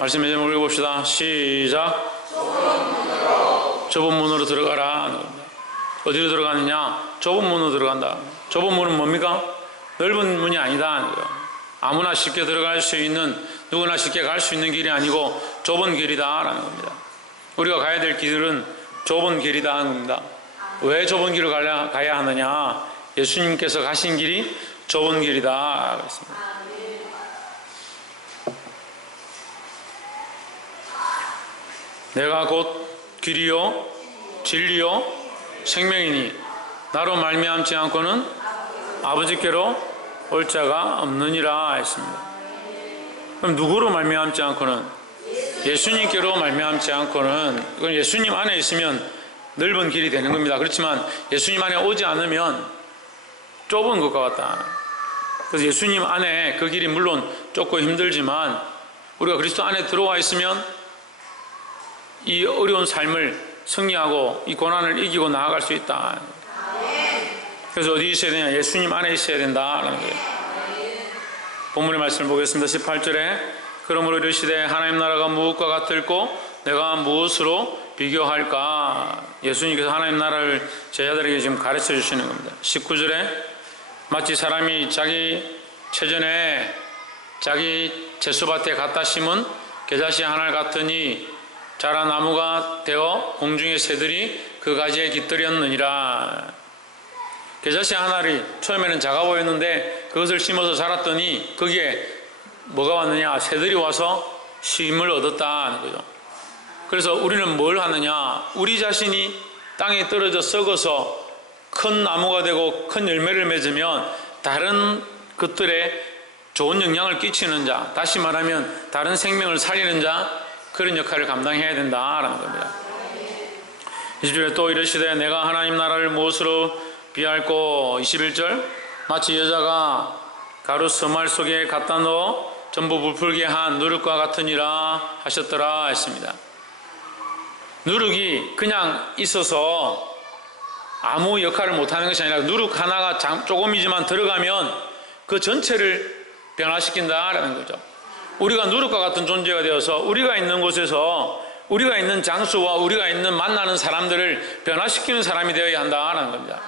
말씀 좀 읽어봅시다. 시작. 좁은 문으로 들어가라. 어디로 들어가느냐? 좁은 문으로 들어간다. 좁은 문은 뭡니까? 넓은 문이 아니다. 아무나 쉽게 들어갈 수 있는, 누구나 쉽게 갈 수 있는 길이 아니고 좁은 길이다 라는 겁니다. 우리가 가야 될 길은 좁은 길이다 하는 겁니다. 왜 좁은 길을 가야 하느냐? 예수님께서 가신 길이 좁은 길이다 그랬습니다. 내가 곧 길이요 진리요 생명이니 나로 말미암지 않고는 아버지께로 올 자가 없느니라 했습니다. 그럼 누구로 말미암지 않고는? 예수님께로 말미암지 않고는. 이건 예수님 안에 있으면 넓은 길이 되는 겁니다. 그렇지만 예수님 안에 오지 않으면 좁은 것과 같다. 그래서 예수님 안에 그 길이 물론 좁고 힘들지만 우리가 그리스도 안에 들어와 있으면 이 어려운 삶을 승리하고 이 고난을 이기고 나아갈 수 있다. 그래서 어디 있어야 되냐? 예수님 안에 있어야 된다라는 거예요. 본문의 말씀을 보겠습니다. 18절에 그러므로 이르시되 하나님 나라가 무엇과 같을꼬 내가 무엇으로 비교할까? 예수님께서 하나님 나라를 제자들에게 지금 가르쳐 주시는 겁니다. 19절에 마치 사람이 자기 처전에 자기 제수밭에 갖다 심은 겨자씨 하나 같으니 자란 나무가 되어 공중의 새들이 그 가지에 깃들였느니라. 겨자씨 하나를 처음에는 작아 보였는데 그것을 심어서 자랐더니 거기에 뭐가 왔느냐? 새들이 와서 쉼을 얻었다는 거죠. 그래서 우리는 뭘 하느냐? 우리 자신이 땅에 떨어져 썩어서 큰 나무가 되고 큰 열매를 맺으면 다른 것들에 좋은 영향을 끼치는 자, 다시 말하면 다른 생명을 살리는 자, 그런 역할을 감당해야 된다라는 겁니다. 20절에 또 이르시되 내가 하나님 나라를 무엇으로 비할꼬? 21절 마치 여자가 가루 서말 속에 갖다 넣어 전부 부풀게 한 누룩과 같으니라 하셨더라 했습니다. 누룩이 그냥 있어서 아무 역할을 못하는 것이 아니라 누룩 하나가 조금이지만 들어가면 그 전체를 변화시킨다라는 거죠. 우리가 누룩과 같은 존재가 되어서 우리가 있는 곳에서 우리가 있는 장소와 우리가 있는 만나는 사람들을 변화시키는 사람이 되어야 한다라는 겁니다.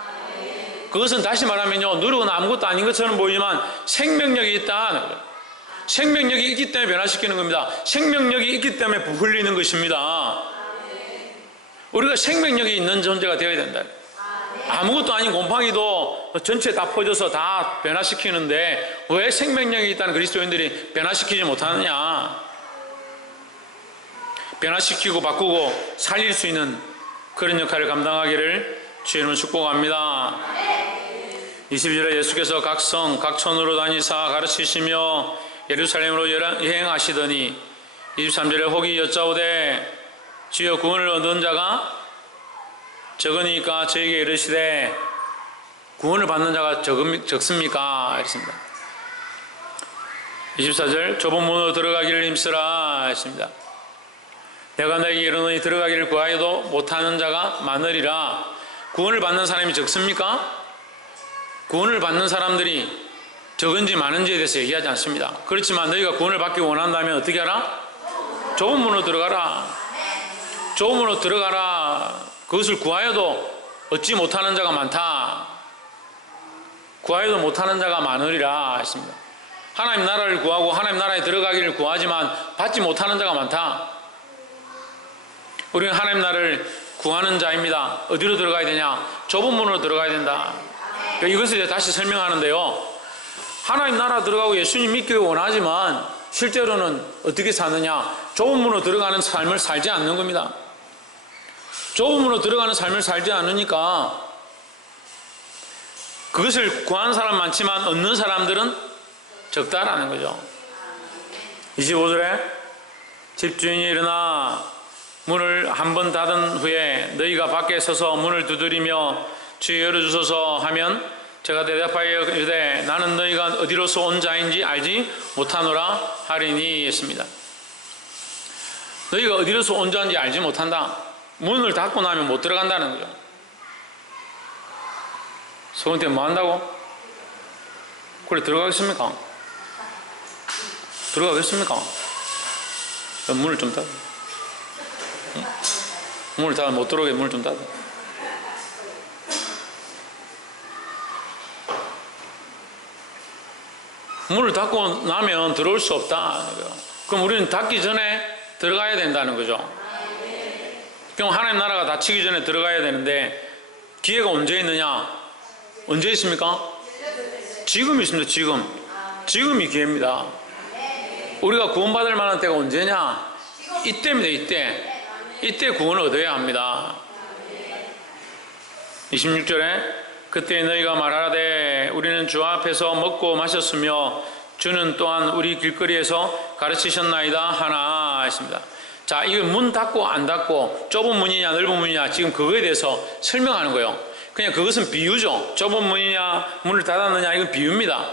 그것은 다시 말하면요, 누룩은 아무것도 아닌 것처럼 보이지만 생명력이 있다는 거예요. 생명력이 있기 때문에 변화시키는 겁니다. 생명력이 있기 때문에 부풀리는 것입니다. 우리가 생명력이 있는 존재가 되어야 된다. 아무것도 아닌 곰팡이도 전체 다 퍼져서 다 변화시키는데 왜 생명력이 있다는 그리스도인들이 변화시키지 못하느냐? 변화시키고 바꾸고 살릴 수 있는 그런 역할을 감당하기를 주님은 축복합니다. 22절에 예수께서 각 성, 각 촌으로 다니사 가르치시며 예루살렘으로 여행하시더니 23절에 혹이 여짜오되 주여 구원을 얻은 자가 적으니까 저에게 이르시되 구원을 받는 자가 적습니까? 했습니다. 24절 좁은 문으로 들어가기를 힘쓰라 했습니다. 내가 너에게 이르노니 들어가기를 구하여도 못하는 자가 많으리라. 구원을 받는 사람이 적습니까? 구원을 받는 사람들이 적은지 많은지에 대해서 얘기하지 않습니다. 그렇지만 너희가 구원을 받기 원한다면 어떻게 하라? 좁은 문으로 들어가라. 좁은 문으로 들어가라. 그것을 구하여도 얻지 못하는 자가 많다. 구하여도 못하는 자가 많으리라 했습니다. 하나님 나라를 구하고 하나님 나라에 들어가기를 구하지만 받지 못하는 자가 많다. 우리는 하나님 나라를 구하는 자입니다. 어디로 들어가야 되냐? 좁은 문으로 들어가야 된다. 이것을 다시 설명하는데요, 하나님 나라 들어가고 예수님 믿기 원하지만 실제로는 어떻게 사느냐? 좁은 문으로 들어가는 삶을 살지 않는 겁니다. 좁은 문으로 들어가는 삶을 살지 않으니까 그것을 구하는 사람 많지만 얻는 사람들은 적다라는 거죠. 25절에 집주인이 일어나 문을 한 번 닫은 후에 너희가 밖에 서서 문을 두드리며 주여 열어주소서 하면 제가 대답하여 이르되 나는 너희가 어디로서 온 자인지 알지 못하노라 하리니 했습니다. 너희가 어디로서 온 자인지 알지 못한다. 문을 닫고 나면 못 들어간다는 거죠. 소금 때문에 뭐 한다고? 그래 들어가겠습니까? 들어가겠습니까? 문을 좀 닫아. 문을 닫아. 못 들어오게 문을 좀 닫아. 문을 닫고 나면 들어올 수 없다. 그럼 우리는 닫기 전에 들어가야 된다는 거죠. 그럼 하나님 나라가 닫히기 전에 들어가야 되는데 기회가 언제 있느냐? 언제 있습니까? 지금 있습니다. 지금이 기회입니다. 우리가 구원받을 만한 때가 언제냐? 이때입니다. 이때 구원을 얻어야 합니다. 26절에 그때 너희가 말하라되 우리는 주 앞에서 먹고 마셨으며 주는 또한 우리 길거리에서 가르치셨나이다 하나 했습니다. 자, 이거 문 닫고 안 닫고 좁은 문이냐 넓은 문이냐 지금 그거에 대해서 설명하는 거예요. 그냥 그것은 비유죠. 좁은 문이냐 문을 닫았느냐 이건 비유입니다.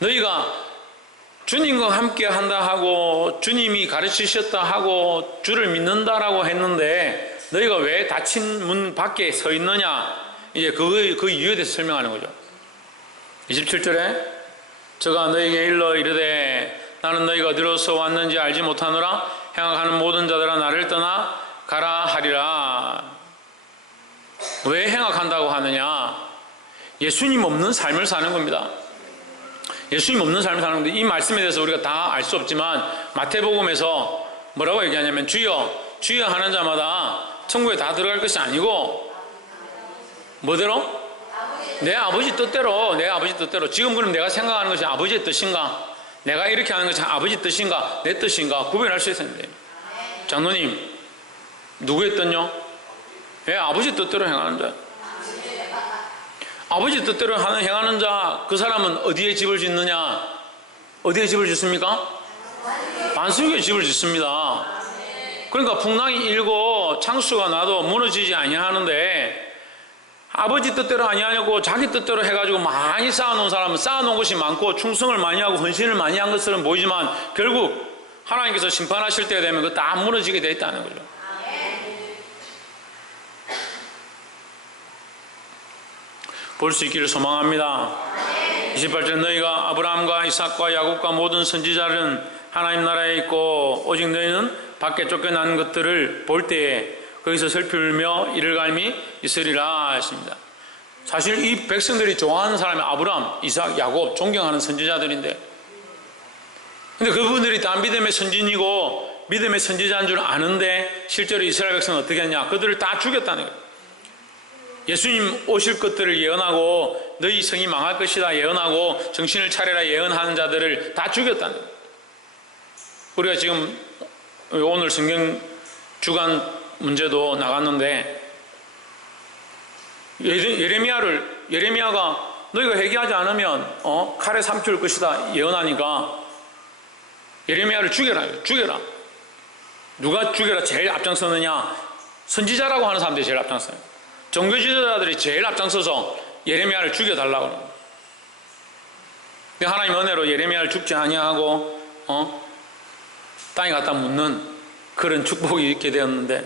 너희가 주님과 함께 한다 하고 주님이 가르치셨다 하고 주를 믿는다라고 했는데 너희가 왜 닫힌 문 밖에 서 있느냐, 이제 그 이유에 대해서 설명하는 거죠. 27절에 저가 너희에게 일러 이르되 나는 너희가 어디로서 왔는지 알지 못하노라. 행악하는 모든 자들아 나를 떠나 가라 하리라. 왜 행악한다고 하느냐? 예수님 없는 삶을 사는 겁니다. 예수님 없는 삶을 사는 건데, 이 말씀에 대해서 우리가 다 알 수 없지만 마태복음에서 뭐라고 얘기하냐면 주여 주여 하는 자마다 천국에 다 들어갈 것이 아니고 뭐대로? 내 아버지 뜻대로. 내 아버지 뜻대로. 지금 그럼 내가 생각하는 것이 아버지의 뜻인가? 내가 이렇게 하는 것이 아버지 뜻인가? 내 뜻인가? 구별할 수 있어야 돼요. 장로님, 누구의 뜻요? 예, 아버지 뜻대로 행하는 자. 아버지 뜻대로 행하는 자, 그 사람은 어디에 집을 짓느냐? 어디에 집을 짓습니까? 반석에 집을 짓습니다. 그러니까 풍랑이 일고 창수가 나도 무너지지 아니하는데, 아버지 뜻대로 아니하냐고 자기 뜻대로 해가지고 많이 쌓아놓은 사람은 쌓아놓은 것이 많고 충성을 많이 하고 헌신을 많이 한 것처럼 보이지만 결국 하나님께서 심판하실 때가 되면 그거 다 무너지게 되어 있다는 거죠. 볼 수 있기를 소망합니다. 28절 너희가 아브라함과 이삭과 야곱과 모든 선지자들은 하나님 나라에 있고 오직 너희는 밖에 쫓겨난 것들을 볼 때에 거기서 슬피 울며 이를 갈미 있으리라 했습니다. 사실 이 백성들이 좋아하는 사람이 아브라함, 이삭, 야곱 존경하는 선지자들인데, 근데 그분들이 다 믿음의 선진이고 믿음의 선지자인 줄 아는데 실제로 이스라엘 백성은 어떻게 했냐? 그들을 다 죽였다는 거예요. 예수님 오실 것들을 예언하고 너희 성이 망할 것이다 예언하고 정신을 차려라 예언하는 자들을 다 죽였다는 거예요. 우리가 지금 오늘 성경 주간 문제도 나갔는데 예레미야가 너희가 회개하지 않으면 칼에 삼킬 것이다 예언하니까 예레미야를 죽여라. 누가 죽여라 제일 앞장서느냐? 선지자라고 하는 사람들이 제일 앞장서요. 종교 지도자들이 제일 앞장서서 예레미야를 죽여달라고 합니다. 하나님 은혜로 예레미야를 죽지 아니하고 땅에 갖다 묻는 그런 축복이 있게 되었는데,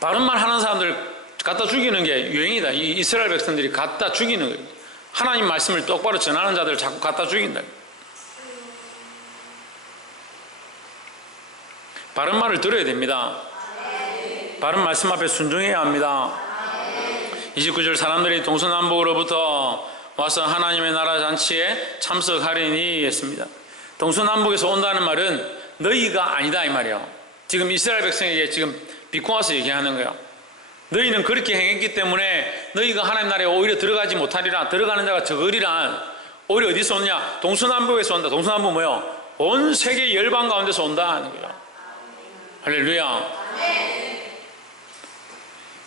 바른 말 하는 사람들 갖다 죽이는 게 유행이다. 이 이스라엘 백성들이 갖다 죽이는 거예요. 하나님 말씀을 똑바로 전하는 자들을 자꾸 갖다 죽인다. 바른 말을 들어야 됩니다. 바른 말씀 앞에 순종해야 합니다. 29절 사람들이 동서남북으로부터 와서 하나님의 나라 잔치에 참석하리니 했습니다. 동서남북에서 온다는 말은 너희가 아니다 이 말이에요. 지금 이스라엘 백성에게 지금 비꼬아서 얘기하는 거예요. 너희는 그렇게 행했기 때문에 너희가 하나님 나라에 오히려 들어가지 못하리라. 들어가는 자가 적으리라. 오히려 어디서 오느냐? 동서남북에서 온다. 동서남북 뭐예요? 온 세계 열방 가운데서 온다 하는 거예요. 할렐루야.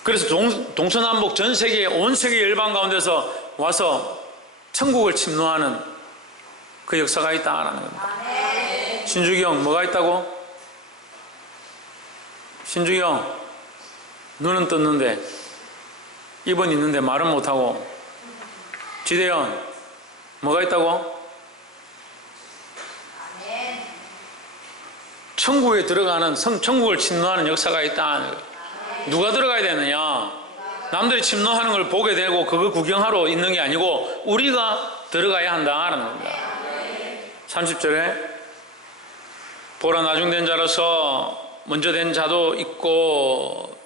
그래서 동서남북 전 세계 온 세계 열방 가운데서 와서 천국을 침노하는 그 역사가 있다라는 겁니다. 신주기 형 뭐가 있다고? 신주기 형 눈은 떴는데 입은 있는데 말은 못하고. 지대현 뭐가 있다고? 천국에 들어가는 천국을 침노하는 역사가 있다. 누가 들어가야 되느냐? 남들이 침노하는 걸 보게 되고 그거 구경하러 있는 게 아니고 우리가 들어가야 한다라는 겁니다. 30절에 보라 나중된 자로서 먼저 된 자도 있고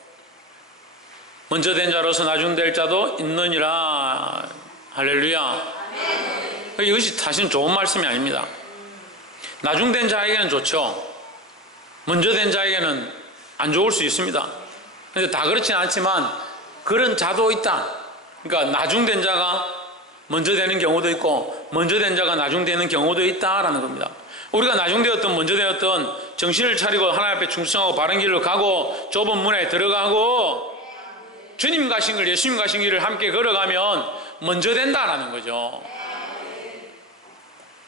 먼저 된 자로서 나중될 자도 있느니라. 할렐루야. 이것이 사실은 좋은 말씀이 아닙니다. 나중된 자에게는 좋죠. 먼저 된 자에게는 안 좋을 수 있습니다. 그런데 다 그렇진 않지만 그런 자도 있다. 그러니까 나중된 자가 먼저 되는 경우도 있고 먼저 된 자가 나중되는 경우도 있다라는 겁니다. 우리가 나중되었든 먼저 되었든 정신을 차리고 하나님 앞에 충성하고 바른 길로 가고 좁은 문에 들어가고 주님 가신 길, 예수님 가신 길을 함께 걸어가면 먼저 된다라는 거죠.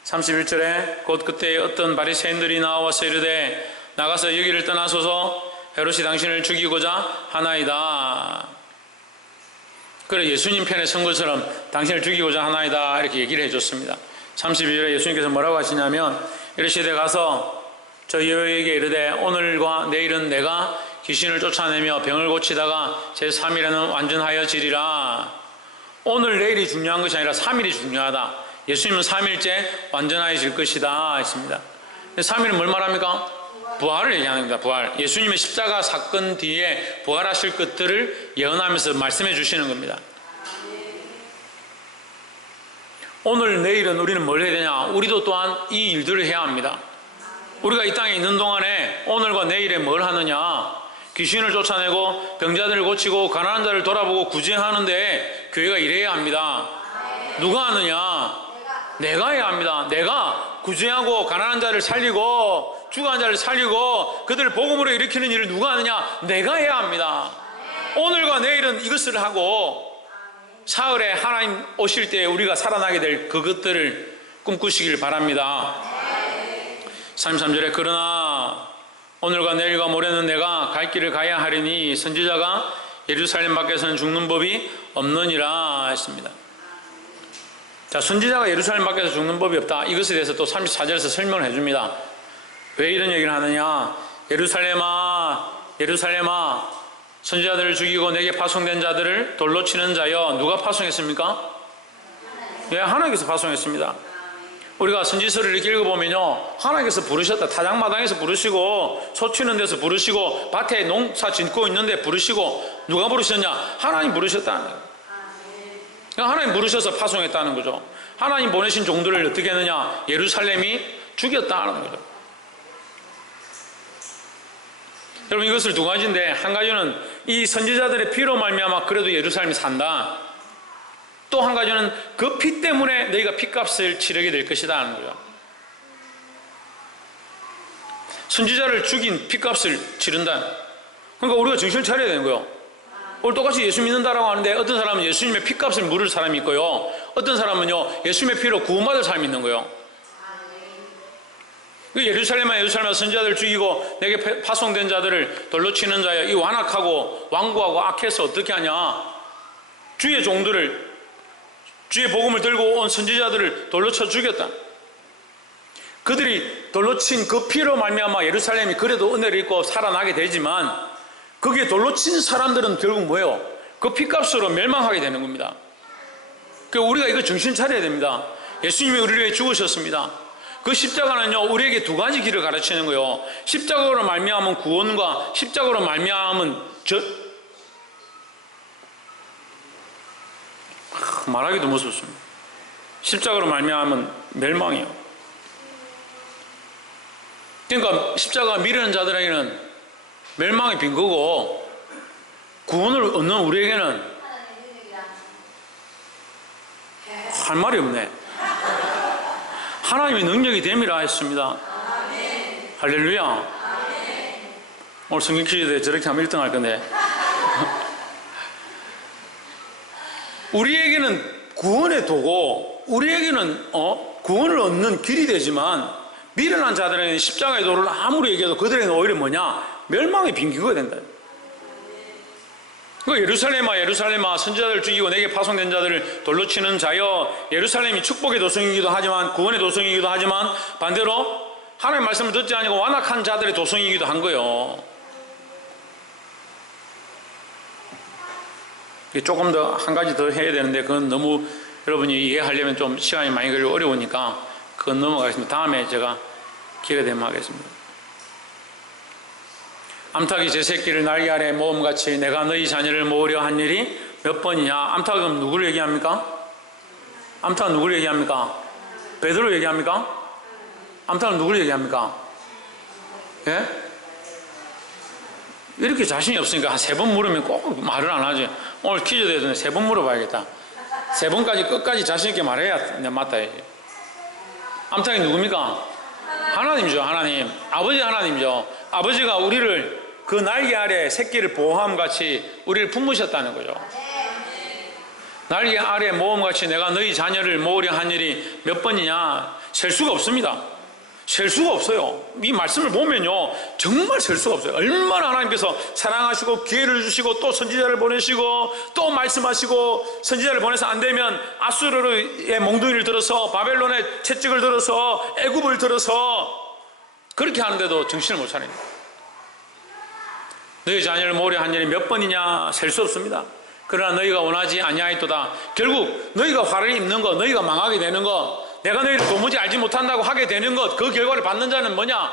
31절에 곧 그때 어떤 바리새인들이 나와서 이르되 나가서 여기를 떠나소서 헤롯이 당신을 죽이고자 하나이다. 그래 예수님 편에 선 것처럼 당신을 죽이고자 하나이다 이렇게 얘기를 해줬습니다. 32절에 예수님께서 뭐라고 하시냐면 이르시되 가서 저 여호에게 이르되 오늘과 내일은 내가 귀신을 쫓아내며 병을 고치다가 제3일에는 완전하여지리라. 오늘 내일이 중요한 것이 아니라 3일이 중요하다. 예수님은 3일째 완전하여질 것이다 했습니다. 3일은 뭘 말합니까? 부활을 얘기하는 겁니다. 부활. 예수님의 십자가 사건 뒤에 부활하실 것들을 예언하면서 말씀해 주시는 겁니다. 오늘 내일은 우리는 뭘 해야 되냐? 우리도 또한 이 일들을 해야 합니다. 우리가 이 땅에 있는 동안에 오늘과 내일에 뭘 하느냐? 귀신을 쫓아내고 병자들을 고치고 가난한 자를 돌아보고 구제하는데 교회가 일해야 합니다. 누가 하느냐? 내가 해야 합니다. 내가 구제하고 가난한 자를 살리고 죽어간 자를 살리고 그들을 복음으로 일으키는 일을 누가 하느냐? 내가 해야 합니다. 오늘과 내일은 이것을 하고 사흘에 하나님 오실 때 우리가 살아나게 될 그것들을 꿈꾸시길 바랍니다. 33절에 그러나 오늘과 내일과 모레는 내가 갈 길을 가야 하리니 선지자가 예루살렘 밖에서는 죽는 법이 없느니라 했습니다. 자, 선지자가 예루살렘 밖에서 죽는 법이 없다. 이것에 대해서 또 34절에서 설명을 해줍니다. 왜 이런 얘기를 하느냐? 예루살렘아, 예루살렘아, 선지자들을 죽이고 내게 파송된 자들을 돌로 치는 자여. 누가 파송했습니까? 예, 하나님께서 파송했습니다. 우리가 선지서를 이렇게 읽어보면요, 하나님께서 부르셨다. 타작마당에서 부르시고 소 치는 데서 부르시고 밭에 농사 짓고 있는데 부르시고. 누가 부르셨냐? 하나님 부르셨다는 거예요. 하나님 부르셔서 파송했다는 거죠. 하나님 보내신 종들을 어떻게 했느냐? 예루살렘이 죽였다는 거죠. 여러분, 이것을 두 가지인데, 한 가지는 이 선지자들의 피로 말미암아 그래도 예루살렘이 산다. 또 한 가지는 그 피 때문에 너희가 피값을 치르게 될 것이다 하는 거예요. 선지자를 죽인 피값을 치른다. 그러니까 우리가 정신을 차려야 되는 거예요. 오늘 똑같이 예수 믿는다라고 하는데 어떤 사람은 예수님의 피값을 물을 사람이 있고요, 어떤 사람은요 예수님의 피로 구원받을 사람이 있는 거예요. 예루살렘아 예루살렘아 선지자들 죽이고 내게 파송된 자들을 돌로 치는 자여. 이 완악하고 완고하고 악해서 어떻게 하냐? 주의 종들을, 주의 복음을 들고 온 선지자들을 돌로 쳐 죽였다. 그들이 돌로 친 그 피로 말미암아 예루살렘이 그래도 은혜를 입고 살아나게 되지만, 거기에 돌로 친 사람들은 결국 뭐예요? 그 피값으로 멸망하게 되는 겁니다. 그러니까 우리가 이거 정신 차려야 됩니다. 예수님이 우리를 위해 죽으셨습니다. 그 십자가는요 우리에게 두 가지 길을 가르치는 거예요. 십자가로 말미암은 구원과 십자가로 말미암은 말하기도 무섭습니다. 십자가로 말미암은 멸망이에요. 그러니까 십자가 미루는 자들에게는 멸망이 빈 거고, 구원을 얻는 우리에게는 할 말이 없네. 하나님의 능력이 됨이라 했습니다. 할렐루야. 오늘 성경 퀴즈에 저렇게 하면 1등 할 건데. 우리에게는 구원의 도고, 우리에게는 구원을 얻는 길이 되지만, 미련한 자들에게는 십자가의 도를 아무리 얘기해도 그들에게는 오히려 뭐냐? 멸망의 빈기가 된다. 그 예루살렘아 예루살렘아 선지자들을 죽이고 내게 파송된 자들을 돌로 치는 자여. 예루살렘이 축복의 도성이기도 하지만, 구원의 도성이기도 하지만, 반대로 하나님의 말씀을 듣지 않고 완악한 자들의 도성이기도 한 거예요. 조금 더 한 가지 더 해야 되는데 그건 너무 여러분이 이해하려면 좀 시간이 많이 걸리고 어려우니까 그건 넘어가겠습니다. 다음에 제가 기회가 되면 하겠습니다. 암탉이 제 새끼를 날개 아래 모음같이 내가 너희 자녀를 모으려 한 일이 몇 번이냐? 암탉은 누구를 얘기합니까? 암탉은 누구를 얘기합니까? 베드로 얘기합니까? 암탉은 누구를 얘기합니까? 예? 이렇게 자신이 없으니까 한 3번 물으면 꼭 말을 안 하지. 오늘 퀴즈 대회에 3번 물어봐야겠다. 3번까지 끝까지 자신있게 말해야 맞다. 암탉이 누굽니까? 하나님이죠. 하나님. 아버지 하나님이죠. 아버지가 우리를 그 날개 아래 새끼를 보호함같이 우리를 품으셨다는 거죠. 날개 아래 모험같이 내가 너희 자녀를 모으려 한 일이 몇 번이냐? 셀 수가 없습니다. 셀 수가 없어요. 이 말씀을 보면요, 정말 셀 수가 없어요. 얼마나 하나님께서 사랑하시고 기회를 주시고 또 선지자를 보내시고 또 말씀하시고, 선지자를 보내서 안 되면 아수르의 몽둥이를 들어서 바벨론의 채찍을 들어서 애굽을 들어서 그렇게 하는데도 정신을 못 차립니다. 너희 자녀를 모으려 한 일이 몇 번이냐? 셀 수 없습니다. 그러나 너희가 원하지 아니하였도다. 결국 너희가 화를 입는 것, 너희가 망하게 되는 것, 내가 너희를 도무지 알지 못한다고 하게 되는 것, 그 결과를 받는 자는 뭐냐?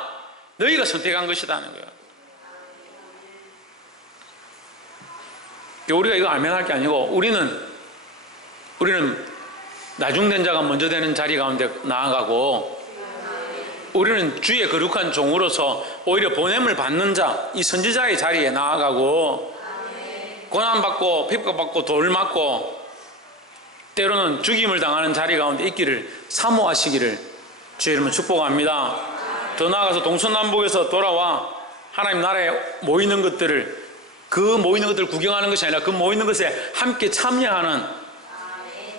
너희가 선택한 것이라는 거예요. 우리가 이거 알면 할 게 아니고, 우리는 나중된 자가 먼저 되는 자리 가운데 나아가고, 우리는 주의 거룩한 종으로서 오히려 보냄을 받는 자, 이 선지자의 자리에 나아가고, 고난받고 핍박받고 돌 맞고 때로는 죽임을 당하는 자리 가운데 있기를 사모하시기를 주의 이름으로 축복합니다. 더 나아가서 동서남북에서 돌아와 하나님 나라에 모이는 것들을, 그 모이는 것들을 구경하는 것이 아니라 그 모이는 것에 함께 참여하는,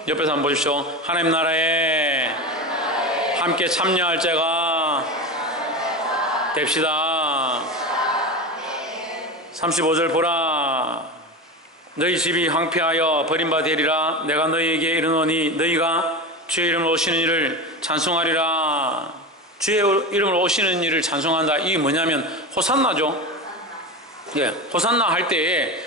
옆에서 한번 보십시오. 하나님 나라에 함께 참여할 자가 됩시다. 35절 보라. 너희 집이 황폐하여 버림바 되리라. 내가 너희에게 이르노니 너희가 주의 이름으로 오시는 이를 찬송하리라. 주의 이름으로 오시는 이를 찬송한다. 이게 뭐냐면 호산나죠. 예, 호산나 할 때에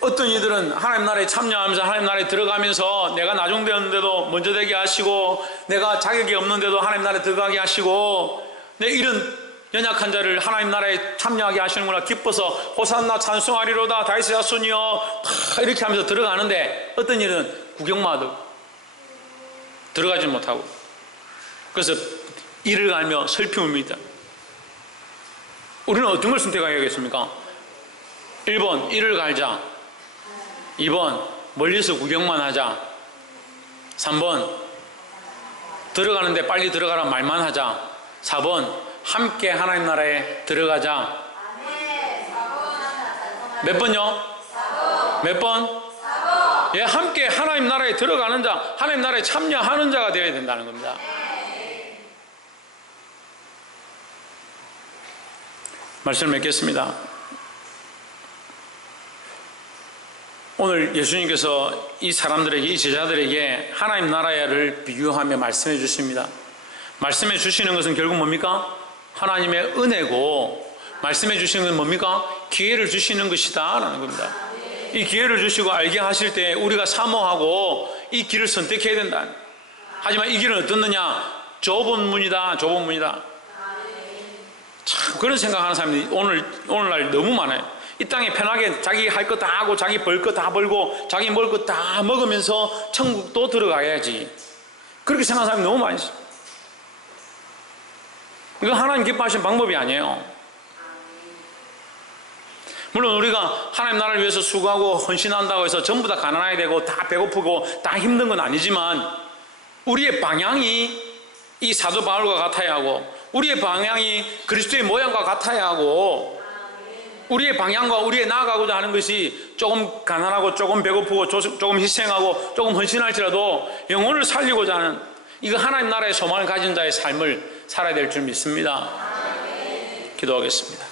어떤 이들은 하나님 나라에 참여하면서 하나님 나라에 들어가면서 내가 나중되었는데도 먼저 되게 하시고, 내가 자격이 없는데도 하나님 나라에 들어가게 하시고, 내 이런 연약한 자를 하나님 나라에 참여하게 하시는구나 기뻐서 호산나 찬송하리로다 다윗의 자손이여 이렇게 하면서 들어가는데, 어떤 일은 구경만 하고 들어가지 못하고, 그래서 이를 갈며 슬픔입니다. 우리는 어떤 걸 선택해야겠습니까? 1번 이를 갈자, 2번 멀리서 구경만 하자, 3번 들어가는데 빨리 들어가라 말만 하자, 4번 함께 하나님 나라에 들어가자. 몇 번요? 몇 번? 예, 함께 하나님 나라에 들어가는 자, 하나님 나라에 참여하는 자가 되어야 된다는 겁니다. 말씀을 맺겠습니다. 오늘 예수님께서 이 사람들에게, 이 제자들에게 하나님 나라를 비유하며 말씀해 주십니다. 말씀해 주시는 것은 결국 뭡니까? 하나님의 은혜고, 말씀해 주시는 것은 뭡니까? 기회를 주시는 것이다 라는 겁니다. 이 기회를 주시고 알게 하실 때 우리가 사모하고 이 길을 선택해야 된다. 하지만 이 길은 어떻느냐? 좁은 문이다, 좁은 문이다. 참 그런 생각하는 사람들이 오늘날 너무 많아요. 이 땅에 편하게 자기 할 것 다 하고 자기 벌 것 다 벌고 자기 먹을 것 다 먹으면서 천국도 들어가야지, 그렇게 생각하는 사람이 너무 많이 있어요. 이거 하나님 기뻐하시는 방법이 아니에요. 물론 우리가 하나님 나라를 위해서 수고하고 헌신한다고 해서 전부 다 가난하게 되고 다 배고프고 다 힘든 건 아니지만, 우리의 방향이 이 사도 바울과 같아야 하고, 우리의 방향이 그리스도의 모양과 같아야 하고, 우리의 방향과 우리의 나아가고자 하는 것이 조금 가난하고 조금 배고프고 조금 희생하고 조금 헌신할지라도 영혼을 살리고자 하는, 이거 하나님 나라의 소망을 가진 자의 삶을 살아야 될 줄 믿습니다. 기도하겠습니다.